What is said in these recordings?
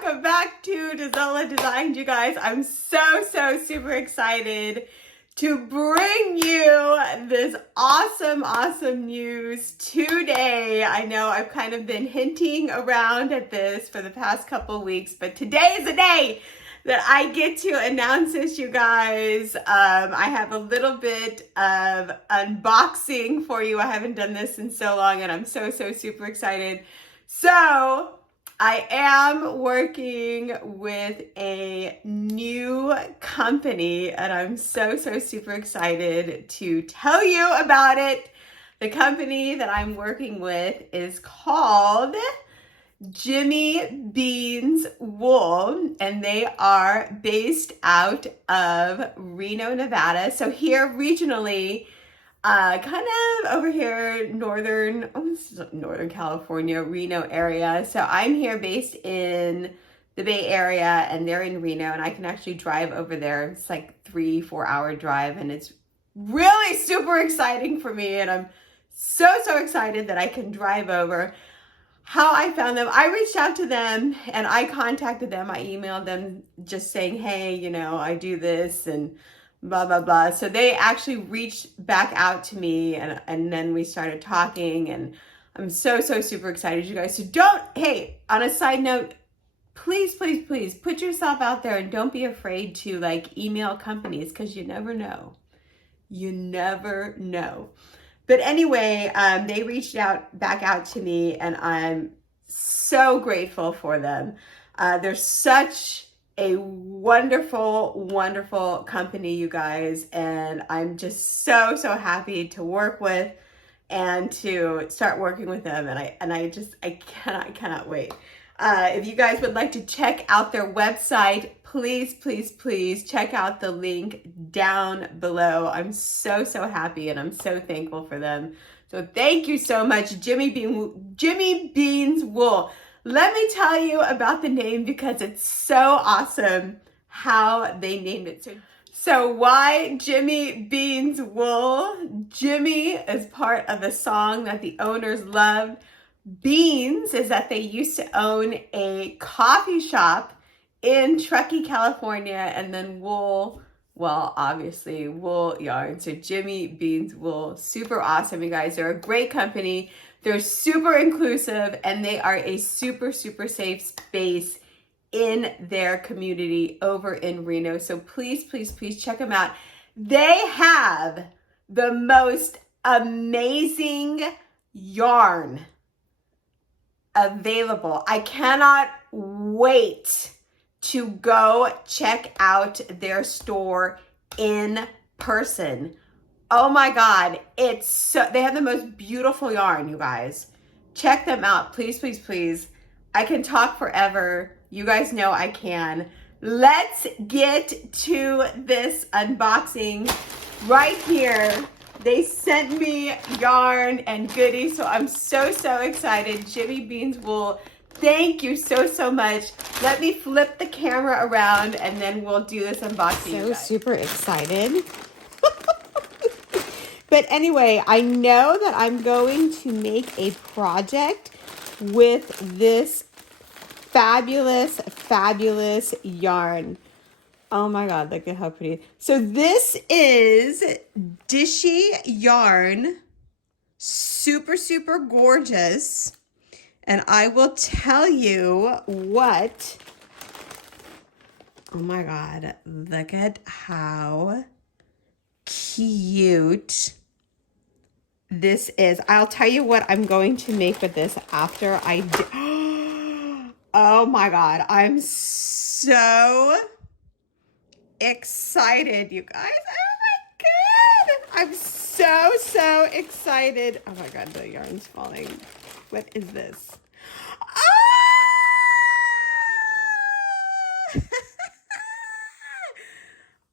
welcome back to Dazola Designs, you guys. I'm so super excited to bring you this awesome news today. I know I've kind of been hinting around at this for the past couple weeks, but today is the day that I get to announce this, you guys. I have a little bit of unboxing for you. I haven't done this in so long, and I'm so super excited. So I am working with a new company, and I'm so super excited to tell you about it. The company that I'm working with is called Jimmy Beans Wool, and they are based out of Reno, Nevada. So here regionally, kind of over here, Northern California, Reno area. So I'm here based in the Bay Area, and they're in Reno, and I can actually drive over there. It's like 3-4 hour drive, and it's really super exciting for me, and I'm so excited that I can drive over. How I found them, I reached out to them and I contacted them. I emailed them just saying, hey, you know, I do this and blah, blah, blah. So they actually reached back out to me, and then we started talking, and I'm so super excited, you guys. So hey, on a side note, please put yourself out there and don't be afraid to like email companies, because you never know. You never know. But anyway, they reached back out to me, and I'm so grateful for them. They're such a wonderful company, you guys, and I'm just so happy to work with and to start working with them, and I cannot wait. If you guys would like to check out their website, please check out the link down below. I'm so happy, and I'm so thankful for them. So thank you so much, Jimmy Beans Wool. Let me tell you about the name, because it's so awesome how they named it. So why Jimmy Beans Wool? Jimmy is part of a song that the owners loved. Beans is that they used to own a coffee shop in Truckee, California, and then wool, well, obviously wool yarn. So Jimmy Beans Wool, super awesome, you guys. They're a great company. They're super inclusive, and they are a super safe space in their community over in Reno. So please check them out. They have the most amazing yarn available. I cannot wait to go check out their store in person. Oh my God, they have the most beautiful yarn, you guys. Check them out, please. I can talk forever. You guys know I can. Let's get to this unboxing right here. They sent me yarn and goodies, so I'm so excited. Jimmy Beans Wool, thank you so much. Let me flip the camera around, and then we'll do this unboxing. So super excited. But anyway, I know that I'm going to make a project with this fabulous yarn. Oh my God, look at how pretty. So this is Dishy yarn, super gorgeous. And I will tell you what, oh my God, look at how cute this is. I'll tell you what I'm going to make with this after I do. Oh my God, I'm so excited, you guys. Oh my God, I'm so excited. Oh my God, the yarn's falling. What is this? Oh!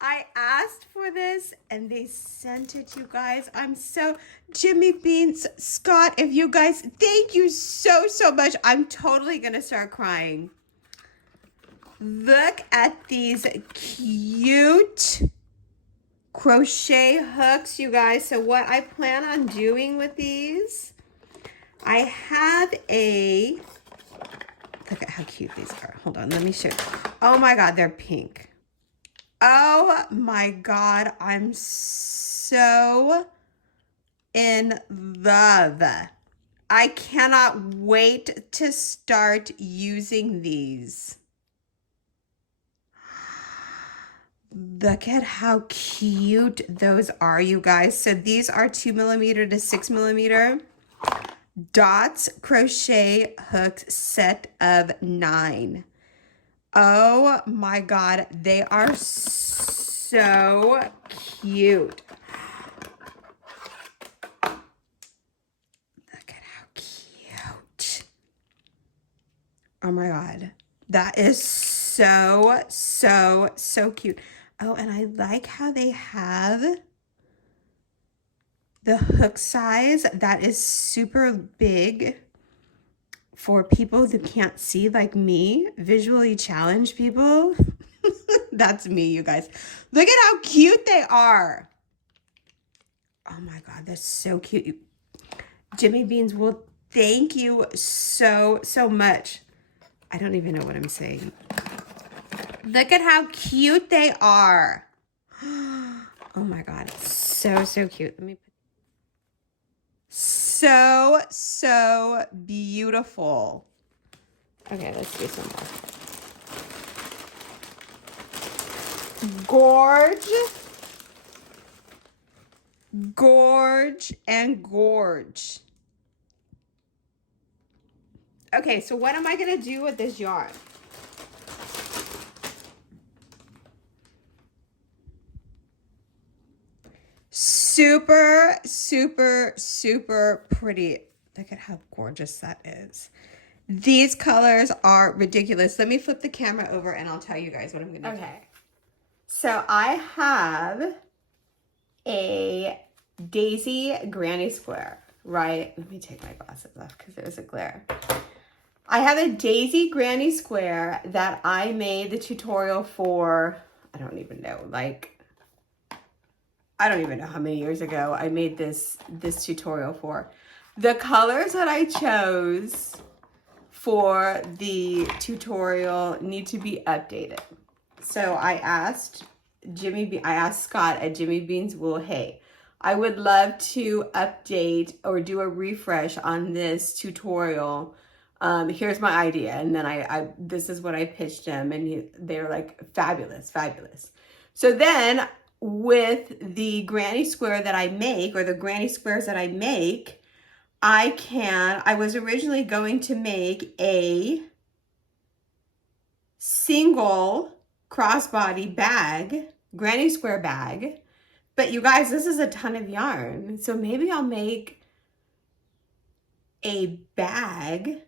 I asked for this and they sent it, you guys. I'm so, Jimmy Beans, Scott, if you guys, thank you so much. I'm totally gonna start crying. Look at these cute crochet hooks, you guys. So what I plan on doing with these, I have a, look at how cute these are. Hold on, let me show you. Oh my God, they're pink. Oh my God, I'm so in love. I cannot wait to start using these. Look at how cute those are, you guys. So these are 2mm to 6mm dots crochet hooks, set of 9. Oh my God, they are so cute. Look at how cute. Oh my God, that is so cute. Oh, and I like how they have the hook size that is super big for people who can't see, like me, visually challenged people. That's me, you guys. Look at how cute they are. Oh my God, they're so cute. Jimmy Beans Wool, thank you so much. I don't even know what I'm saying. Look at how cute they are. Oh my God, so cute. Let me put so beautiful. Okay, let's do some more. Gorge, gorge, and gorge. Okay, so what am I gonna do with this yarn? Super pretty. Look at how gorgeous that is. These colors are ridiculous. Let me flip the camera over and I'll tell you guys what I'm gonna do. Okay, so I have a daisy granny square, right? Let me take my glasses off because there's a glare. I have a daisy granny square that I made the tutorial for, I don't even know, like, I don't even know how many years ago I made this tutorial for. The colors that I chose for the tutorial need to be updated. So I asked Scott at Jimmy Beans Wool, hey, I would love to update or do a refresh on this tutorial. Here's my idea. And then this is what I pitched him, and they're like, fabulous. So then with the granny square that I make, or the granny squares that I make, I was originally going to make a single crossbody bag, granny square bag, but you guys, this is a ton of yarn. So maybe I'll make a bag,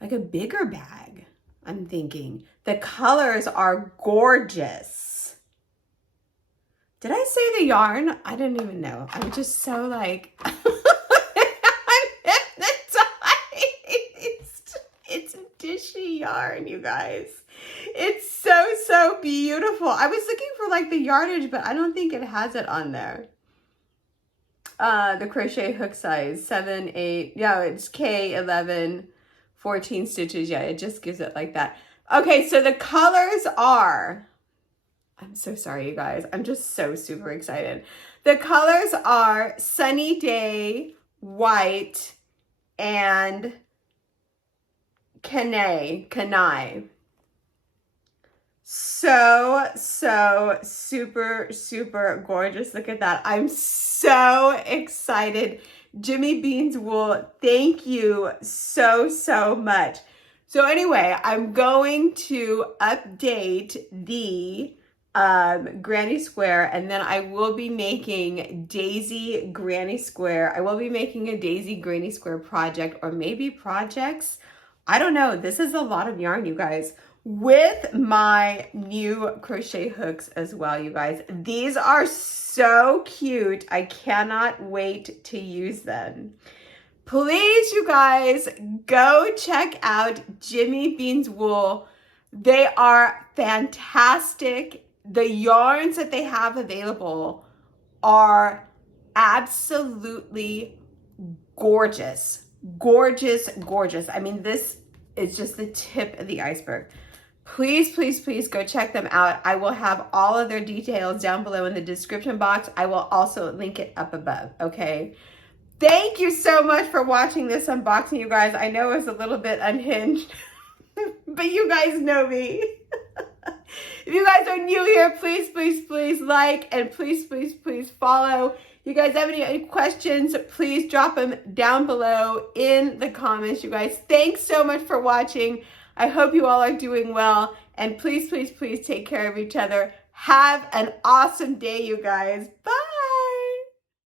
like a bigger bag, I'm thinking. The colors are gorgeous. Did I say the yarn? I didn't even know. I'm just so like, I'm hypnotized. It's dishy yarn, you guys. It's so beautiful. I was looking for like the yardage, but I don't think it has it on there. The crochet hook size, 7, 8, yeah, it's K, 11, 14 stitches. Yeah, it just gives it like that. Okay, so the colors are, I'm so sorry, you guys. I'm just so super excited. The colors are Sunny Day, White, and Kanai. So super gorgeous. Look at that. I'm so excited. Jimmy Beans Wool, thank you so much. So anyway, I'm going to update the granny square, and then I will be making daisy granny square. I will be making a daisy granny square project, or maybe projects. I don't know. This is a lot of yarn, you guys, with my new crochet hooks as well, you guys. These are so cute. I cannot wait to use them. Please, you guys, go check out Jimmy Beans Wool. They are fantastic. The yarns that they have available are absolutely gorgeous. gorgeous, gorgeous. I mean, this is just the tip of the iceberg. Please, please, please go check them out. I will have all of their details down below in the description box. I will also link it up above, okay? Thank you so much for watching this unboxing, you guys. I know it was a little bit unhinged, but you guys know me. If you guys are new here, please, please, please like, and please, please, please follow. If you guys have any questions, please drop them down below in the comments, you guys. Thanks so much for watching. I hope you all are doing well, and please, please, please take care of each other. Have an awesome day, you guys. Bye.